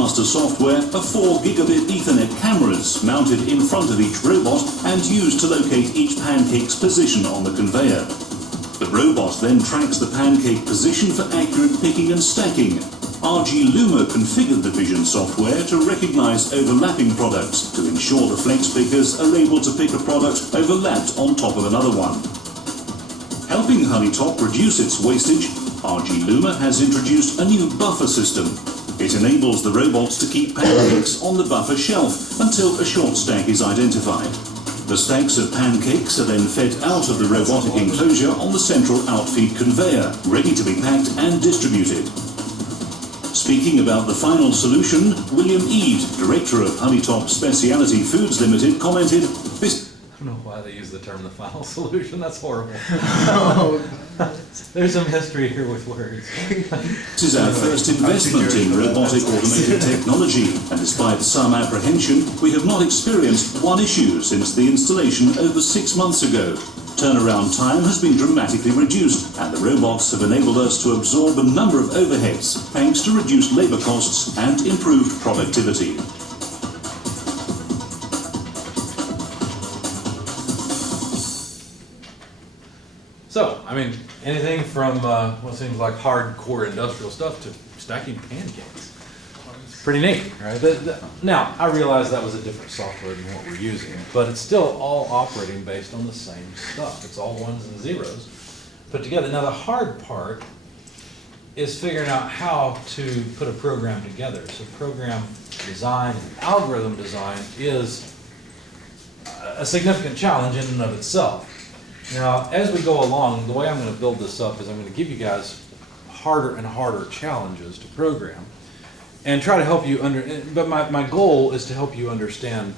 Taskmaster software are 4 gigabit Ethernet cameras mounted in front of each robot and used to locate each pancake's position on the conveyor. The robot then tracks the pancake position for accurate picking and stacking. RG Luma configured the vision software to recognize overlapping products to ensure the flex pickers are able to pick a product overlapped on top of another one. Helping Honeytop reduce its wastage, RG Luma has introduced a new buffer system. It enables the robots to keep pancakes on the buffer shelf until a short stack is identified. The stacks of pancakes are then fed out of the robotic enclosure on the central outfeed conveyor, ready to be packed and distributed. Speaking about the final solution, William Eade, director of Honeytop Specialty Foods Limited, commented, I don't know why they use the term the final solution, that's horrible. There's some history here with words. This is our first investment in robotic automated technology, and despite some apprehension, we have not experienced one issue since the installation over 6 months ago. Turnaround time has been dramatically reduced, and the robots have enabled us to absorb a number of overheads, thanks to reduced labor costs and improved productivity. So, I mean, anything from what seems like hardcore industrial stuff to stacking pancakes. It's pretty neat, right? Now, I realize that was a different software than what we're using, but it's still all operating based on the same stuff. It's all ones and zeros put together. Now, the hard part is figuring out how to put a program together. So program design and algorithm design is a significant challenge in and of itself. Now, as we go along, the way I'm going to build this up is I'm going to give you guys harder and harder challenges to program and try to help you but my goal is to help you understand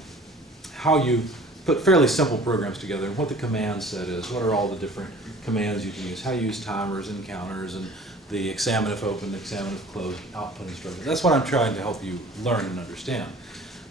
how you put fairly simple programs together and what the command set is, what are all the different commands you can use, how you use timers and counters and the examine if open, examine if closed, output instructions. That's what I'm trying to help you learn and understand.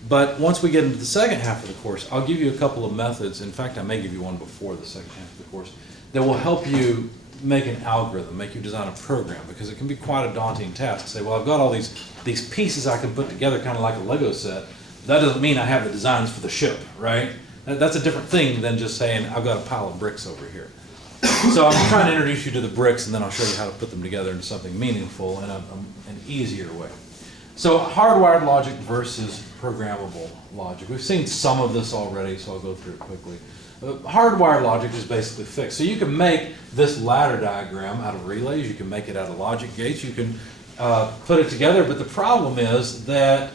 But once we get into the second half of the course, I'll give you a couple of methods. In fact, I may give you one before the second half of the course that will help you make an algorithm, make you design a program, because it can be quite a daunting task to say, well, I've got all these pieces I can put together kind of like a Lego set. That doesn't mean I have the designs for the ship, right? That's a different thing than just saying, I've got a pile of bricks over here. So I'm trying to introduce you to the bricks, and then I'll show you how to put them together into something meaningful in an easier way. So hardwired logic versus programmable logic. We've seen some of this already, so I'll go through it quickly. Hardwired logic is basically fixed. So you can make this ladder diagram out of relays, you can make it out of logic gates, you can put it together, but the problem is that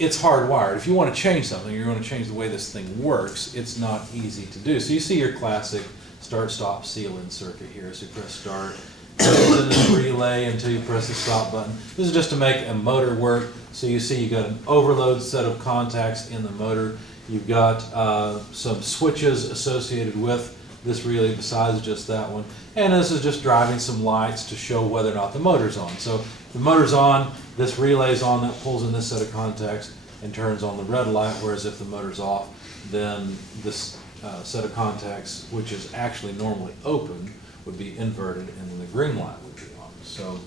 it's hardwired. If you want to change something, you're going to change the way this thing works, it's not easy to do. So you see your classic start, stop, seal in circuit here. So you press start, goes in this relay until you press the stop button. This is just to make a motor work. So you see you got an overload set of contacts in the motor. You've got some switches associated with this relay besides just that one. And this is just driving some lights to show whether or not the motor's on. So if the motor's on, this relay's on, that pulls in this set of contacts and turns on the red light, whereas if the motor's off, then this set of contacts, which is actually normally open, would be inverted and then the green light would be on. So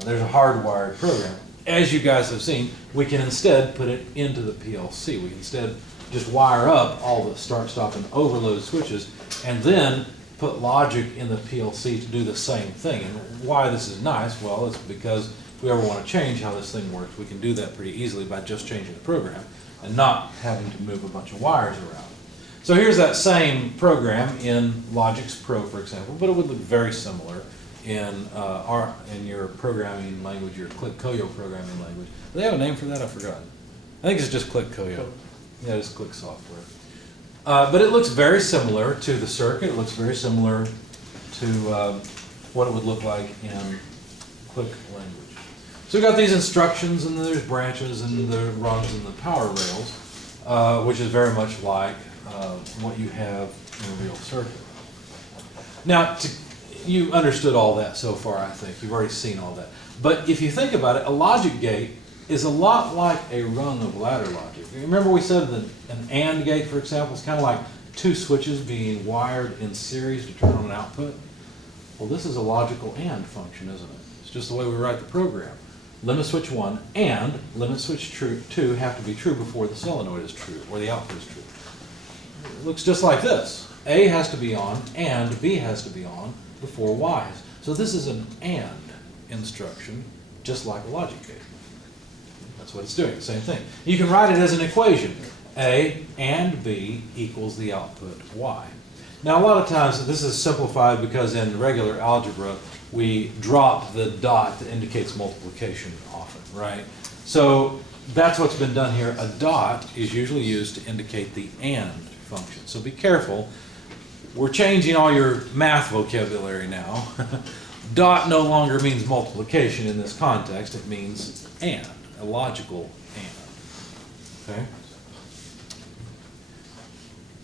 there's a hardwired program. As you guys have seen, we can instead put it into the PLC. We can instead just wire up all the start, stop, and overload switches and then put logic in the PLC to do the same thing. And why this is nice? Well, it's because if we ever want to change how this thing works, we can do that pretty easily by just changing the program and not having to move a bunch of wires around. So here's that same program in Logix Pro, for example, but it would look very similar in your programming language, your ClickCoyo programming language. Do they have a name for that? I've forgotten. I think it's just ClickCoyo. Yeah, it's Click software. But it looks very similar to the circuit. It looks very similar to what it would look like in Click language. So we've got these instructions, and then there's branches, and the rungs, and the power rails, which is very much like what you have in a real circuit. Now, you understood all that so far, I think. You've already seen all that. But if you think about it, a logic gate is a lot like a rung of ladder logic. Remember we said that an AND gate, for example, is kind of like two switches being wired in series to turn on an output? Well, this is a logical AND function, isn't it? It's just the way we write the program. limit switch 1 and limit switch 2 have to be true before the solenoid is true, or the output is true. It looks just like this. A has to be on and B has to be on before Y is. So this is an AND instruction, just like a logic gate. That's what it's doing, the same thing. You can write it as an equation. A and B equals the output Y. Now a lot of times this is simplified because in regular algebra we drop the dot that indicates multiplication often, right? So that's what's been done here. A dot is usually used to indicate the AND function. So be careful. We're changing all your math vocabulary now. Dot no longer means multiplication in this context. It means AND, a logical AND. Okay?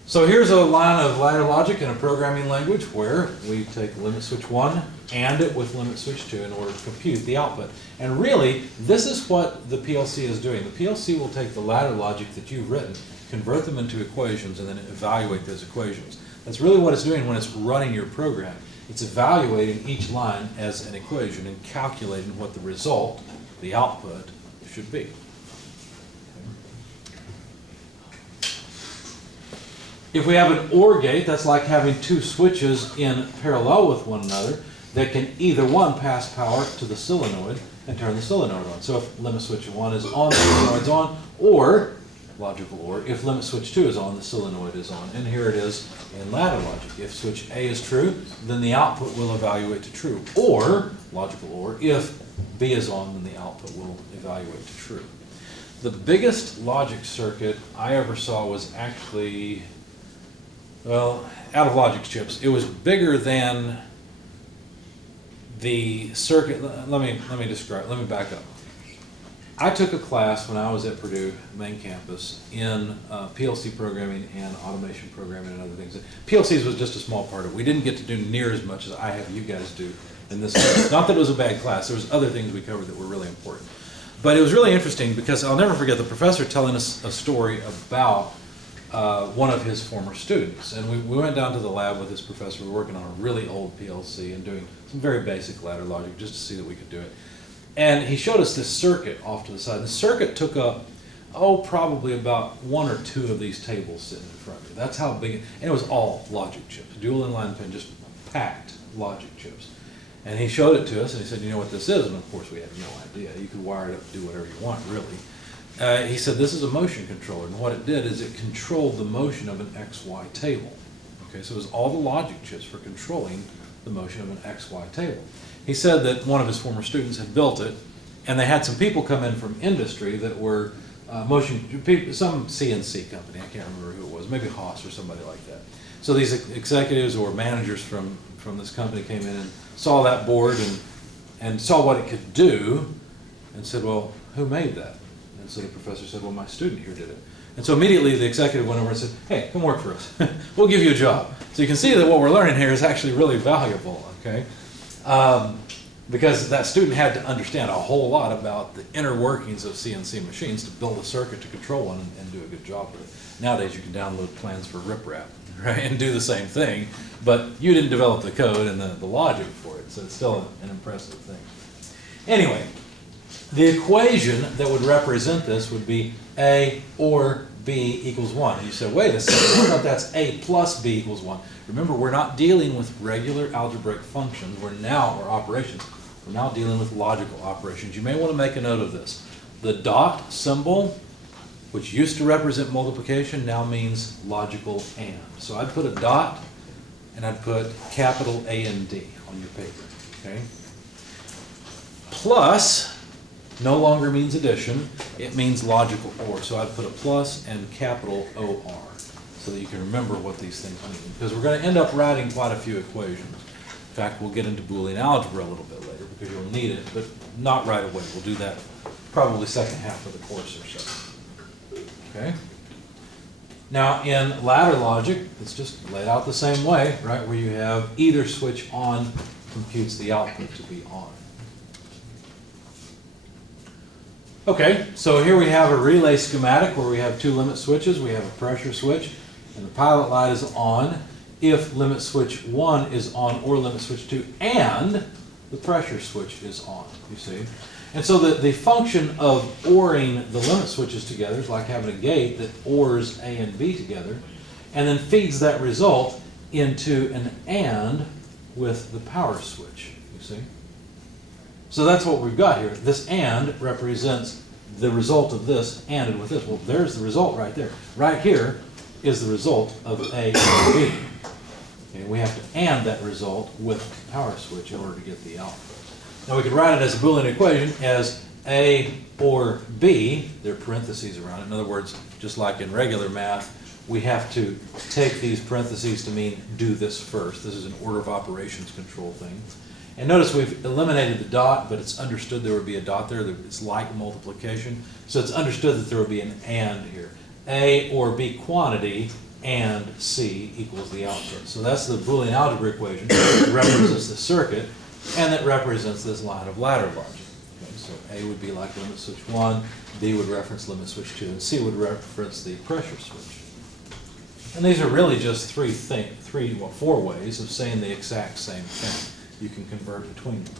So here's a line of ladder logic in a programming language where we take limit switch 1 and it with limit switch 2 in order to compute the output. And really, this is what the PLC is doing. The PLC will take the ladder logic that you've written, convert them into equations, and then evaluate those equations. That's really what it's doing when it's running your program. It's evaluating each line as an equation and calculating what the result, the output, should be. If we have an OR gate, that's like having two switches in parallel with one another that can either one pass power to the solenoid and turn the solenoid on. So if limit switch 1 is on, the solenoid's on, or, logical OR, if limit switch 2 is on, the solenoid is on. And here it is in ladder logic. If switch A is true, then the output will evaluate to true. Or, logical OR, if B is on, then the output will evaluate to true. The biggest logic circuit I ever saw was actually, well, out of logic chips. It was bigger than the circuit. Let me back up. I took a class when I was at Purdue main campus in PLC programming and automation programming and other things. PLCs was just a small part of it. We didn't get to do near as much as I have you guys do in this class. Not that it was a bad class. There was other things we covered that were really important. But it was really interesting because I'll never forget the professor telling us a story about one of his former students. And we went down to the lab with this professor. We were working on a really old PLC and doing some very basic ladder logic just to see that we could do it. And he showed us this circuit off to the side. The circuit took up, probably about one or two of these tables sitting in front of you. That's how big, and it was all logic chips. Dual inline pin, just packed logic chips. And he showed it to us and he said, you know what this is? And of course we had no idea. You could wire it up to do whatever you want, really. He said this is a motion controller, and what it did is it controlled the motion of an XY table. Okay, so it was all the logic chips for controlling the motion of an XY table. He said that one of his former students had built it, and they had some people come in from industry that were some CNC company, I can't remember who it was, maybe Haas or somebody like that. So these executives or managers from this company came in and saw that board and saw what it could do and said, well, who made that? And so the professor said, well, my student here did it. And so immediately the executive went over and said, hey, come work for us. We'll give you a job. So you can see that what we're learning here is actually really valuable, okay? Because that student had to understand a whole lot about the inner workings of CNC machines to build a circuit to control one and do a good job with it. Nowadays you can download plans for riprap, right, and do the same thing, but you didn't develop the code and the logic for it, so it's still an impressive thing. Anyway, the equation that would represent this would be A or B equals 1. And you say, wait a second, I thought that's A plus B equals 1. Remember, we're not dealing with regular algebraic functions, or operations. We're now dealing with logical operations. You may want to make a note of this. The dot symbol, which used to represent multiplication, now means logical AND. So I'd put a dot, and I'd put capital AND on your paper, okay? Plus no longer means addition, it means logical OR. So I'd put a plus and capital OR so that you can remember what these things mean. Because we're going to end up writing quite a few equations. In fact, we'll get into Boolean algebra a little bit later because you'll need it, but not right away. We'll do that probably second half of the course or so. Okay? Now in ladder logic, it's just laid out the same way, right? Where you have either switch on computes the output to be on. Okay, so here we have a relay schematic where we have two limit switches. We have a pressure switch, and the pilot light is on if limit switch 1 is on or limit switch 2 and the pressure switch is on, you see. And so the function of ORing the limit switches together is like having a gate that ORs A and B together, and then feeds that result into an AND with the power switch, you see? So that's what we've got here. This AND represents the result of this ANDed with this. Well, there's the result right there. Right here is the result of A and B. Okay, we have to AND that result with the power switch in order to get the output. Now we could write it as a Boolean equation as A or B, there are parentheses around it. In other words, just like in regular math, we have to take these parentheses to mean do this first. This is an order of operations control thing. And notice we've eliminated the dot, but it's understood there would be a dot there. It's like multiplication. So it's understood that there would be an AND here. A or B quantity and C equals the output. So that's the Boolean algebra equation that represents the circuit, and that represents this line of ladder logic. Okay, so A would be like limit switch 1, B would reference limit switch 2, and C would reference the pressure switch. And these are really just four ways of saying the exact same thing. You can convert between them.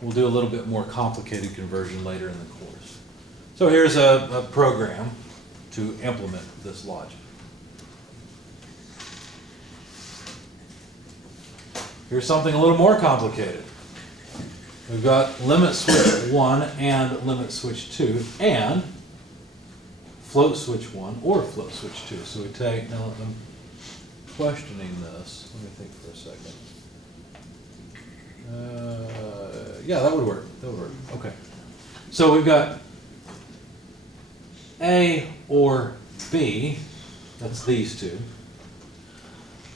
We'll do a little bit more complicated conversion later in the course. So here's a program to implement this logic. Here's something a little more complicated. We've got limit switch 1 and limit switch 2 and float switch 1 or float switch 2. So we take, now I'm questioning this. Let me think for a second. Yeah, that would work. That would work. Okay. So we've got A or B, that's these two,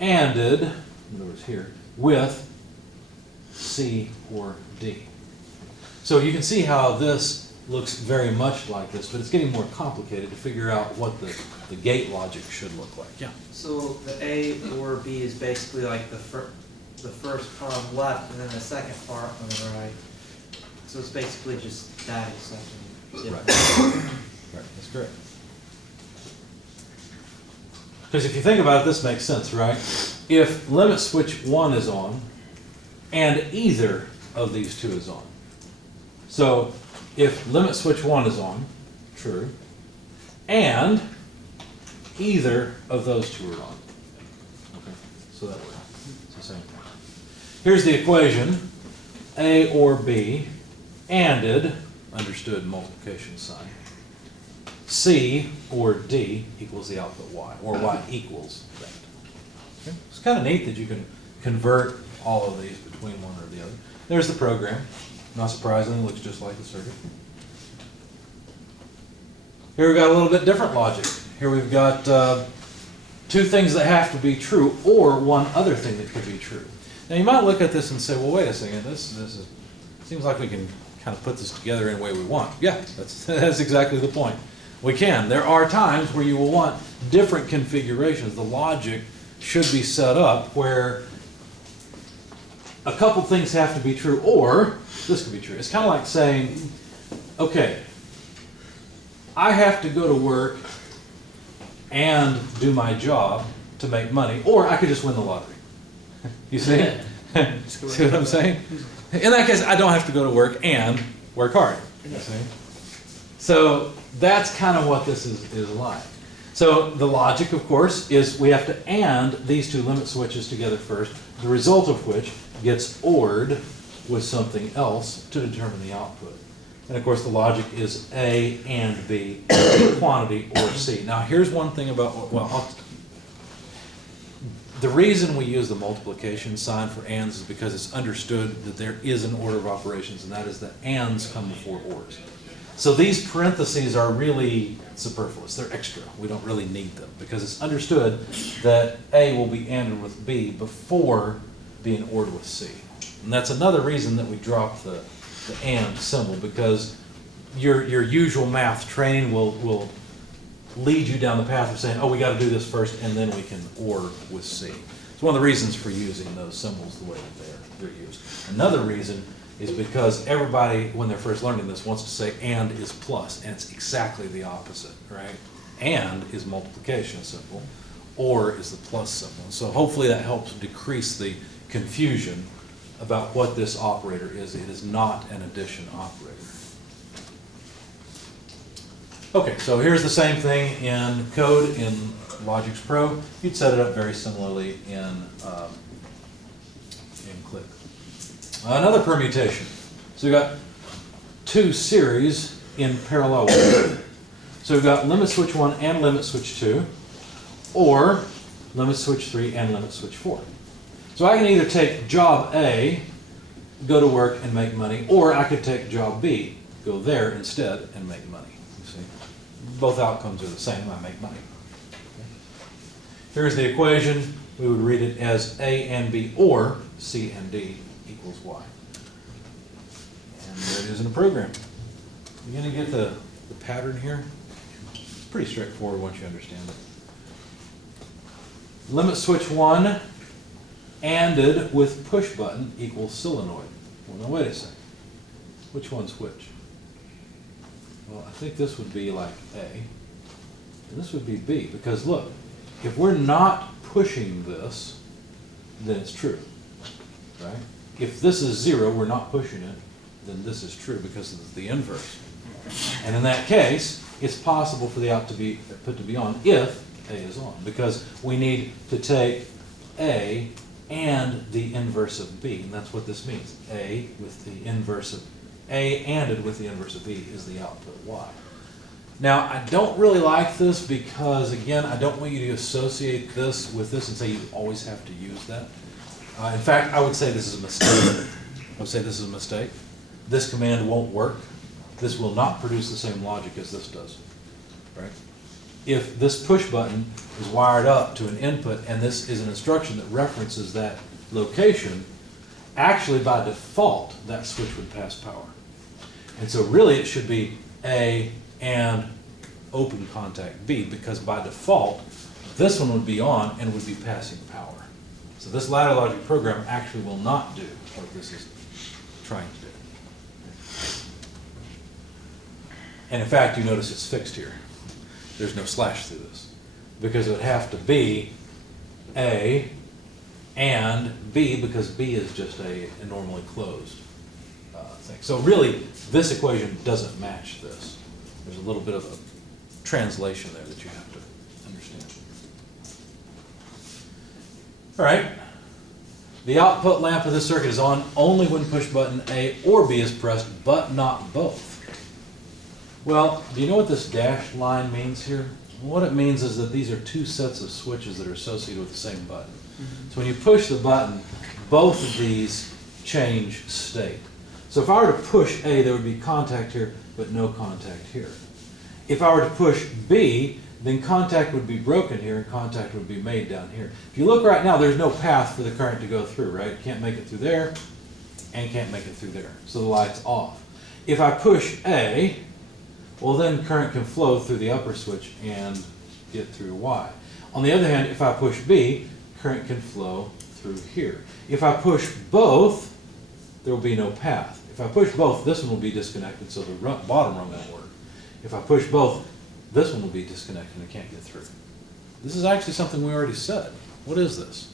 ANDed, in other words here, with C or D. So you can see how this looks very much like this, but it's getting more complicated to figure out what the gate logic should look like. Yeah. So the A or B is basically like the first part on the left and then the second part on the right. So it's basically just that is something different. Right, that's correct. Because if you think about it, this makes sense, right? If limit switch 1 is on, and either of these two is on. So if limit switch 1 is on, true, and either of those two are on. Okay, so that works. It's the same thing. Here's the equation. A or B, ANDed, understood multiplication sign. C or D equals the output Y, or Y equals that. Okay. It's kind of neat that you can convert all of these between one or the other. There's the program. Not surprisingly, looks just like the circuit. Here we've got a little bit different logic. Here we've got two things that have to be true, or one other thing that could be true. Now you might look at this and say, well, wait a second, this is, seems like we can kind of put this together any way we want. Yeah, that's exactly the point. We can. There are times where you will want different configurations. The logic should be set up where a couple things have to be true, or this could be true. It's kind of like saying, okay, I have to go to work and do my job to make money, or I could just win the lottery. You see? See what I'm saying? In that case, I don't have to go to work and work hard. You see? So that's kind of what this is like. So the logic, of course, is we have to AND these two limit switches together first, the result of which gets ORed with something else to determine the output. And of course the logic is A and B, quantity or C. Now here's one thing about, well, the reason we use the multiplication sign for ANDs is because it's understood that there is an order of operations, and that is that ANDs come before ORs. So these parentheses are really superfluous. They're extra. We don't really need them because it's understood that A will be ANDed with B before being ORed with C. And that's another reason that we drop the AND symbol, because your usual math training will lead you down the path of saying, oh, we got to do this first and then we can OR with C. It's one of the reasons for using those symbols the way that they're used. Another reason is because everybody, when they're first learning this, wants to say AND is plus, and it's exactly the opposite, right? AND is multiplication symbol, OR is the plus symbol. So hopefully that helps decrease the confusion about what this operator is. It is not an addition operator. Okay, so here's the same thing in code in Logix Pro. You'd set it up very similarly in Click. Another permutation. So we've got two series in parallel. So we've got limit switch 1 and limit switch 2, or limit switch 3 and limit switch 4. So I can either take job A, go to work and make money, or I could take job B, go there instead and make money. You see, both outcomes are the same. I make money. Here's the equation. We would read it as A and B, or C and D equals Y. And there it is in a program. You're going to get the pattern here. It's pretty straightforward once you understand it. Limit switch 1 ANDed with push button equals solenoid. Well, now wait a second. Which one's which? Well, I think this would be like A, and this would be B, because look, if we're not pushing this, then it's true, right? If this is 0, we're not pushing it, then this is true because it's the inverse. And in that case, it's possible for the out to be put to be on if A is on, because we need to take A and the inverse of B, and that's what this means. A with the inverse of A ANDed with the inverse of B is the output Y. Now, I don't really like this because, again, I don't want you to associate this with this and say you always have to use that. In fact, I would say this is a mistake. I would say this is a mistake. This command won't work. This will not produce the same logic as this does, right? If this push button is wired up to an input and this is an instruction that references that location, actually by default, that switch would pass power. And so really it should be A and open contact B, because by default, this one would be on and would be passing power. So this ladder logic program actually will not do what this is trying to do. And in fact, you notice it's fixed here. There's no slash through this, because it would have to be A and B, because B is just a normally closed thing. So really, this equation doesn't match this. There's a little bit of a translation there that you have to understand. All right. The output lamp of this circuit is on only when push button A or B is pressed, but not both. Well, do you know what this dashed line means here? What it means is that these are two sets of switches that are associated with the same button. So when you push the button, both of these change state. So if I were to push A, there would be contact here, but no contact here. If I were to push B, then contact would be broken here and contact would be made down here. If you look right now, there's no path for the current to go through, right? It can't make it through there and can't make it through there. So the light's off. If I push A, well then current can flow through the upper switch and get through Y. On the other hand, if I push B, current can flow through here. If I push both, there will be no path. If I push both, this one will be disconnected, so the bottom rung won't work. If I push both, this one will be disconnected and it can't get through. This is actually something we already said. What is this?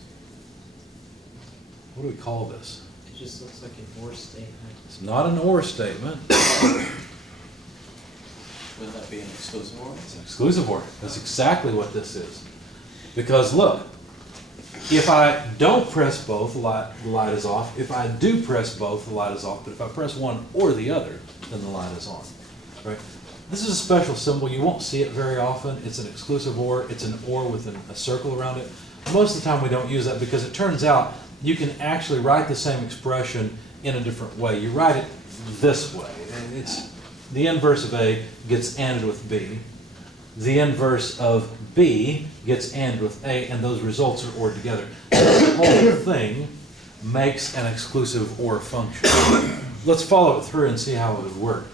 What do we call this? It just looks like an or statement. It's not an or statement. Wouldn't that be an exclusive or? It's an exclusive or. That's exactly what this is. Because look, if I don't press both, the light is off. If I do press both, the light is off. But if I press one or the other, then the light is on. Right? This is a special symbol. You won't see it very often. It's an exclusive or. It's an or with a circle around it. Most of the time we don't use that because it turns out you can actually write the same expression in a different way. You write it this way. It's the inverse of A gets ANDed with B. The inverse of B gets ANDed with A, and those results are ORed together. The whole thing makes an exclusive OR function. Let's follow it through and see how it would work.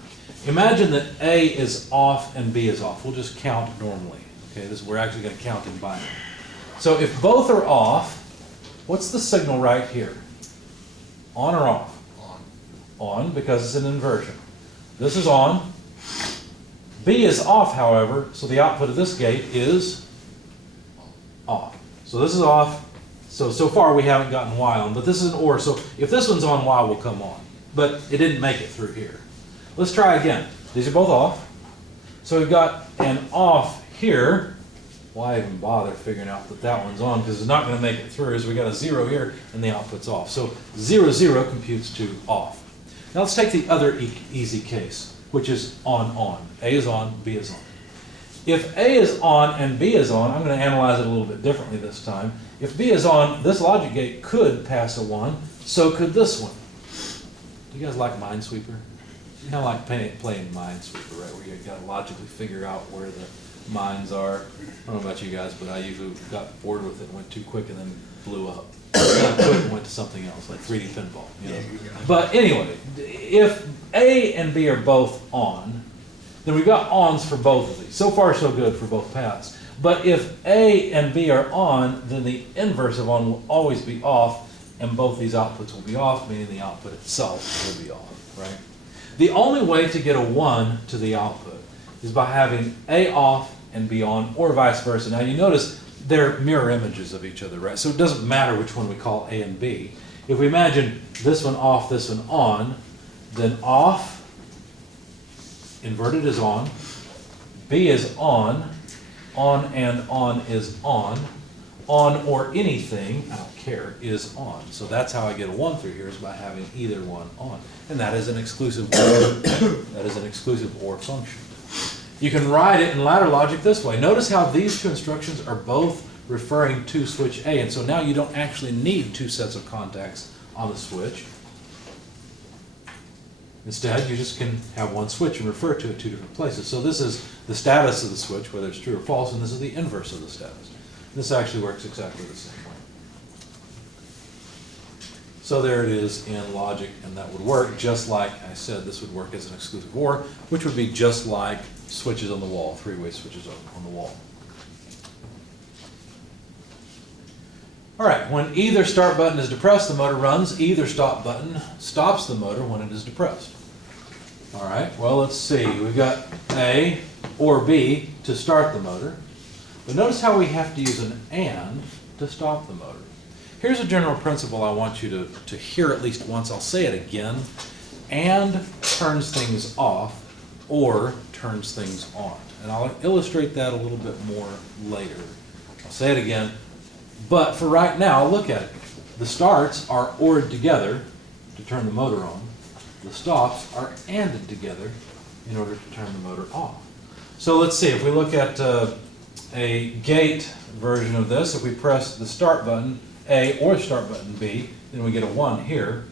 Imagine that A is off and B is off. We'll just count normally. Okay, we're actually going to count in binary. So if both are off, what's the signal right here? On or off? On, because it's an inversion. This is on. B is off, however, so the output of this gate is off. So this is off, So far we haven't gotten Y on, but this is an OR. So if this one's on, Y will come on. But it didn't make it through here. Let's try again. These are both off. So we've got an off here. Why even bother figuring out that that one's on? Because it's not going to make it through. So we got a 0 here, and the output's off. So 0, 0 computes to off. Now let's take the other easy case, which is on, on. A is on, B is on. If A is on and B is on, I'm going to analyze it a little bit differently this time. If B is on, this logic gate could pass a 1, so could this one. Do you guys like Minesweeper? Kind of like playing Minesweeper, right? Where you got to logically figure out where the mines are. I don't know about you guys, but I usually got bored with it, went too quick, and then blew up. Got quick and went to something else, like 3D pinball. You know? But anyway, if A and B are both on, then we've got ons for both of these. So far, so good for both paths. But if A and B are on, then the inverse of on will always be off, and both these outputs will be off, meaning the output itself will be off, right? The only way to get a 1 to the output is by having A off and B on, or vice versa. Now you notice they're mirror images of each other, right? So it doesn't matter which one we call A and B. If we imagine this one off, this one on, then off, inverted is on, B is on and on is on or anything, I don't care, is on. So that's how I get a 1 through here, is by having either one on. And that is an exclusive OR function. You can write it in ladder logic this way. Notice how these two instructions are both referring to switch A, and so now you don't actually need two sets of contacts on the switch. Instead, you just can have one switch and refer to it two different places. So this is the status of the switch, whether it's true or false, and this is the inverse of the status. This actually works exactly the same way. So there it is in logic, and that would work just like I said this would work as an exclusive OR, which would be just like switches on the wall, three-way switches on the wall. All right, when either start button is depressed, the motor runs. Either stop button stops the motor when it is depressed. All right, well, let's see. We've got A or B to start the motor. But notice how we have to use an AND to stop the motor. Here's a general principle I want you to hear at least once. I'll say it again. AND turns things off, or turns things on. And I'll illustrate that a little bit more later. I'll say it again. But for right now, look at it. The starts are ORed together to turn the motor on. The stops are ANDed together in order to turn the motor off. So let's see, if we look at a gate version of this, if we press the start button A or start button B, then we get a 1 here.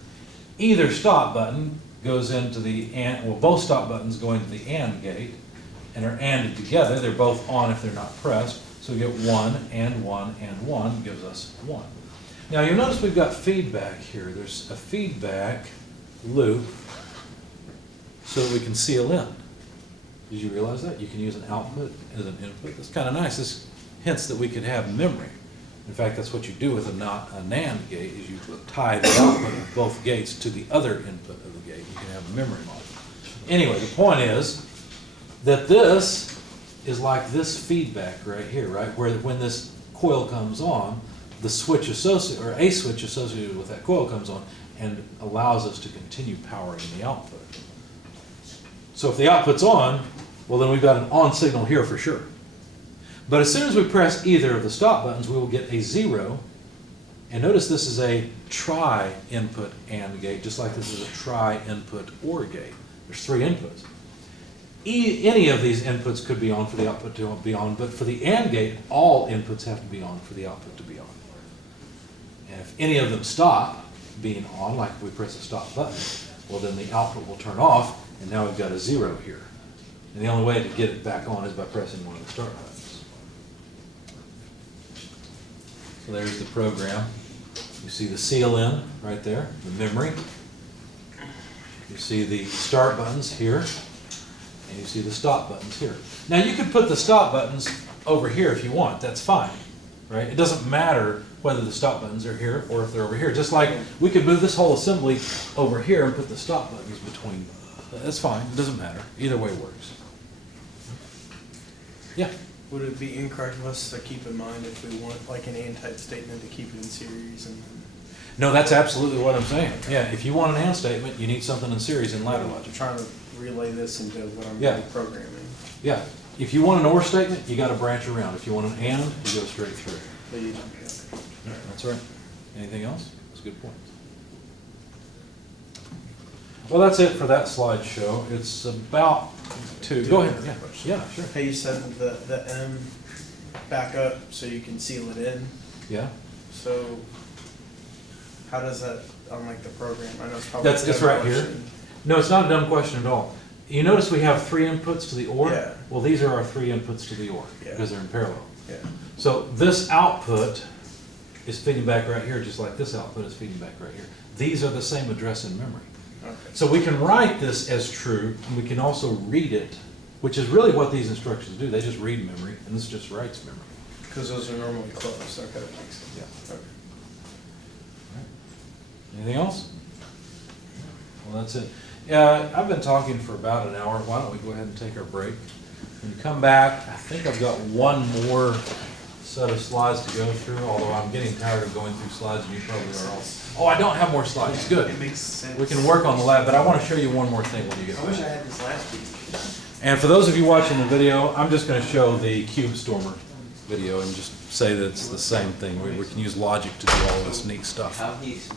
Either stop button goes into the AND, well, both stop buttons go into the AND gate and are ANDed together. They're both on if they're not pressed. So we get 1 and 1 and 1 gives us 1. Now you'll notice we've got feedback here. There's a feedback loop so that we can seal in. Did you realize that? You can use an output as an input. That's kind of nice. This hints that we could have memory. In fact, that's what you do with a NAND gate, is you tie the output of both gates to the other input of the gate. You can have a memory module. Anyway, the point is that this is like this feedback right here, right? Where when this coil comes on, the switch associated, or a switch associated with that coil comes on and allows us to continue powering the output. So if the output's on, well then we've got an on signal here for sure. But as soon as we press either of the stop buttons, we will get a 0. And notice this is a tri-input AND gate, just like this is a tri-input OR gate. There's 3 inputs. Any of these inputs could be on for the output to be on, but for the AND gate, all inputs have to be on for the output to be on. And if any of them stop being on, like if we press the stop button, well then the output will turn off, and now we've got a 0 here. And the only way to get it back on is by pressing one of the start buttons. So there's the program. You see the seal in right there, the memory. You see the start buttons here. And you see the stop buttons here. Now you could put the stop buttons over here if you want, that's fine, right? It doesn't matter whether the stop buttons are here or if they're over here. Just like we could move this whole assembly over here and put the stop buttons between them. That's fine, it doesn't matter. Either way works. Yeah? Would it be incorrect of us to keep in mind if we want like an and type statement to keep it in series and? No, that's absolutely what I'm saying. Yeah, if you want an and statement, you need something in series in ladder I'm logic. trying to relay this into what I'm Yeah. really programming. Yeah, if you want an or statement, you gotta branch around. If you want an and, you go straight through. But you- That's right. Anything else? That's a good point. Well, that's it for that slideshow. It's about to, go ahead, yeah, yeah, sure. Hey, you said the M back up so you can seal it in. Yeah, So how does that on like the program? I know it's probably. that's, a it's dumb right here. question. No, it's not a dumb question at all. You notice we have 3 inputs to the OR? Yeah. Well, these are our 3 inputs to the OR, Yeah. because they're in parallel. Yeah. So this output is feeding back right here, just like this output is feeding back right here. These are the same address in memory. Okay. So we can write this as true, and we can also read it, which is really what these instructions do. They just read memory, and this just writes memory. Because those are normally closed. Okay, that makes sense. Yeah. Okay. Anything else? Well, that's it. Yeah, I've been talking for about an hour. Why don't we go ahead and take our break? When you come back, I think I've got one more set of slides to go through, although I'm getting tired of going through slides, and you probably are also. Oh, I don't have more slides. Good. It makes sense. We can work on the lab, but I want to show you one more thing when you get I wish I back. had this last week. And for those of you watching the video, I'm just going to show the CubeStormer video and just say that it's the same thing. We can use logic to do all this neat stuff. How he's